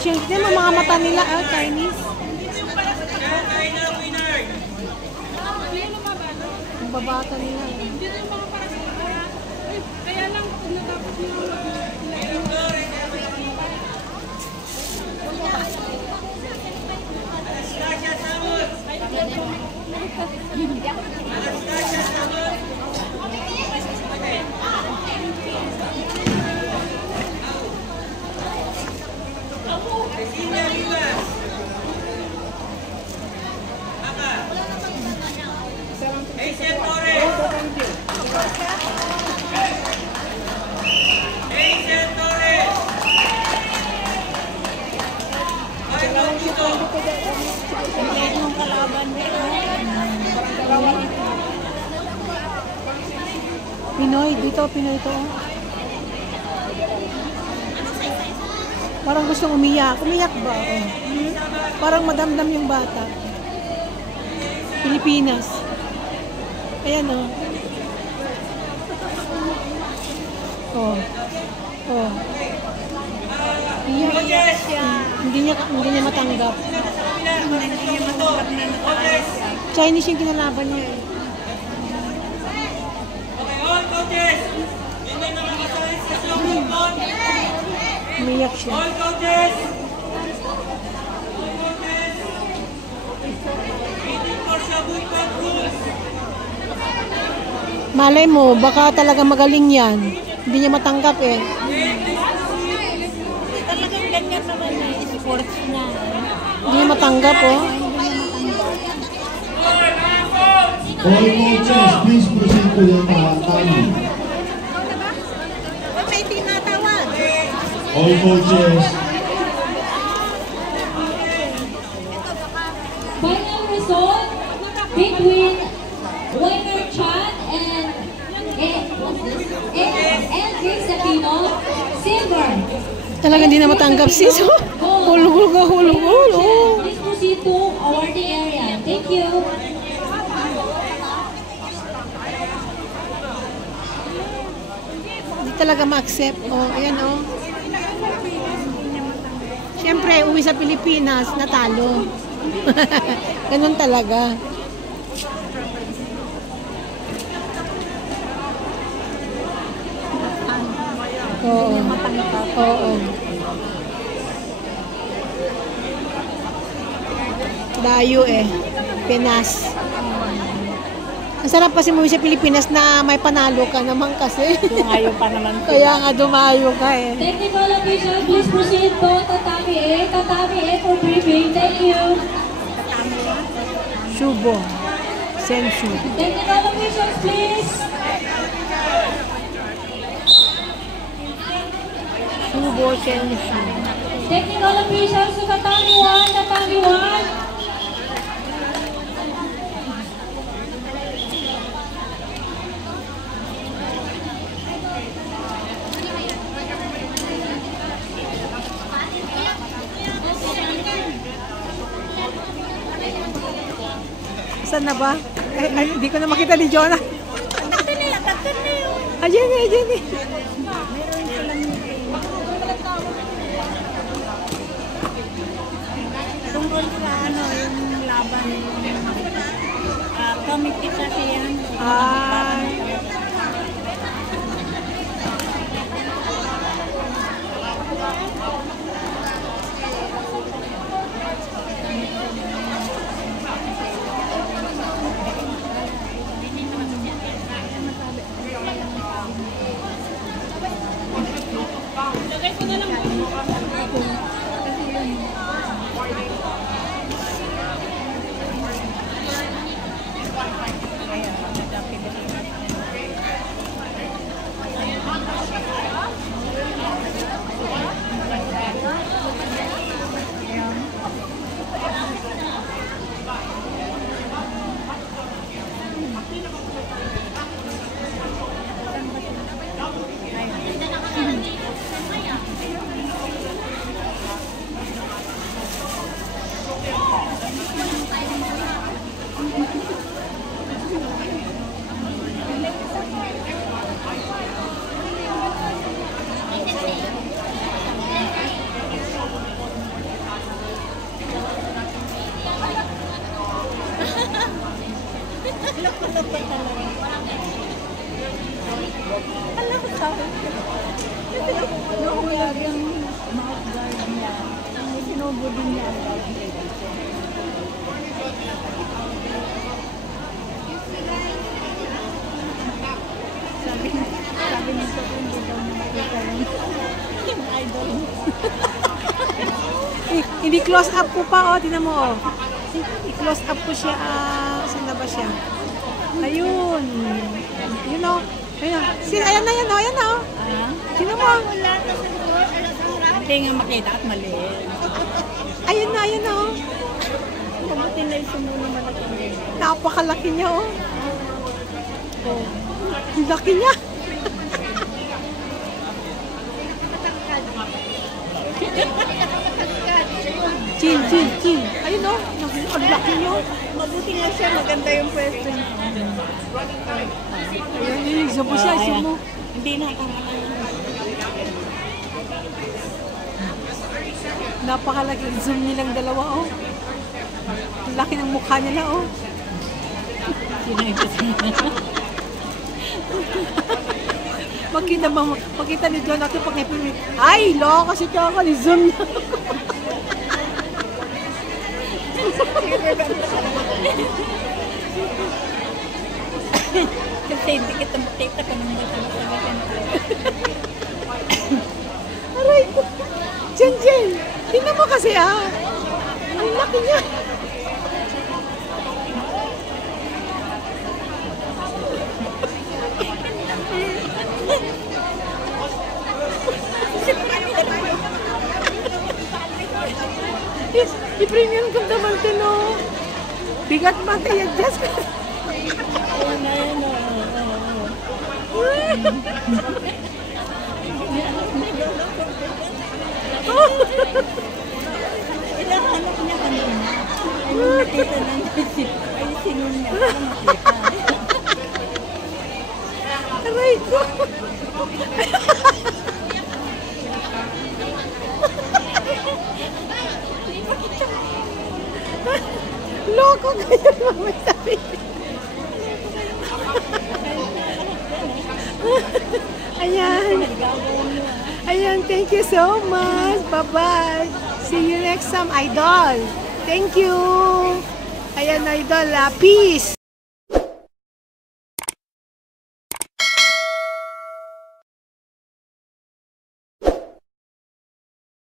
Chinese yung, di ba mga mata nila, Chinese. Ang babata nila. Kaya lang, natapos nila. Pinoy, dito, Pinoy to. Parang gustong umiyak. Umiyak ba? Oh. Parang madamdam yung bata. Pilipinas. Ayan o. Oh. Oh. Iyak siya. Hindi niya matanggap. Chinese yung kinalaban niya eh. Umiyak siya. Malay mo, baka talaga magaling yan. Hindi niya matanggap eh. Talagang ganyan naman eh. Sports na. Hindi niya matanggap oh. All coaches, please proceed to your time. May tinatawag. All coaches. Final result between Winner Chan and Chris Aquino, silver. Talaga hindi na matanggap sis. Hulog. Please proceed to awarding area. Thank you. Hindi talaga ma-accept. Oh, ayan oh. Siyempre, uwi sa Pilipinas, natalo. Ganun talaga. Oo. Oo. Layo eh. Pinas. Ang sarap kasi umuwi sa Pilipinas na may panalo ka naman kasi. Dumayo pa naman. Kaya nga dumayo ka eh. Technical official, please proceed to Tatami A. Tatami A for briefing. Thank you. Shubo. Senshu. Technical officials, please. Shubo, Senshu. Technical officials to Tatami 1. Tatami 1. Saan na ba? Ay, hindi ko na makita ni Jonah. Tatlo nila yun. Ayan eh. Tungkol sa yung laban. Committee kasi yan. Nahulog yung mouth guard niya. Sinubo din niya ang mouth guard. Sabi niya sa hindi daw nakita yung idol. Hindi close up ko pa, oh. Tingnan mo, oh. I-close up ko siya. Saan na ba siya? Ayun. Yun, oh. Ayun, oh. Ayan na, yan, oh. Ayan na, oh. Tingnan mo. Hindi nga makita at maliit. Ayun na, ayun na, oh. Mabuti na yung sumuno malaki. Napakalaki niya, oh. Oh. Ang laki niya. Chin, chin, chin. Ayun, oh. Ang laki niya. Mabuti nga siya, maganda yung pwesto niya. Ayun, yun. Zoom mo siya, zoom mo. Hindi na kung Napakalaki. Zoom nilang dalawa, oh. Ang laki ng mukha nila, oh. Makita ni John natin pag napili. Ay, loko si Choco, ni zoom niya. Kasi hindi kita makita kung hindi kita makita. Aray ko. Jen, Jen. Tingnan mo kasi, ah. Ang laki niya. I-premium ko naman ito, no? Bigat mata yan, just. Ilahanap niya kanina. Ay, nakita na niya. Ay, sinun niya. Para makita. Aray ko. Loko kayo naman sabi. Ayan. Ayan, thank you so much. Bye-bye. See you next time, Idol. Thank you. Ayan, Idol. Peace.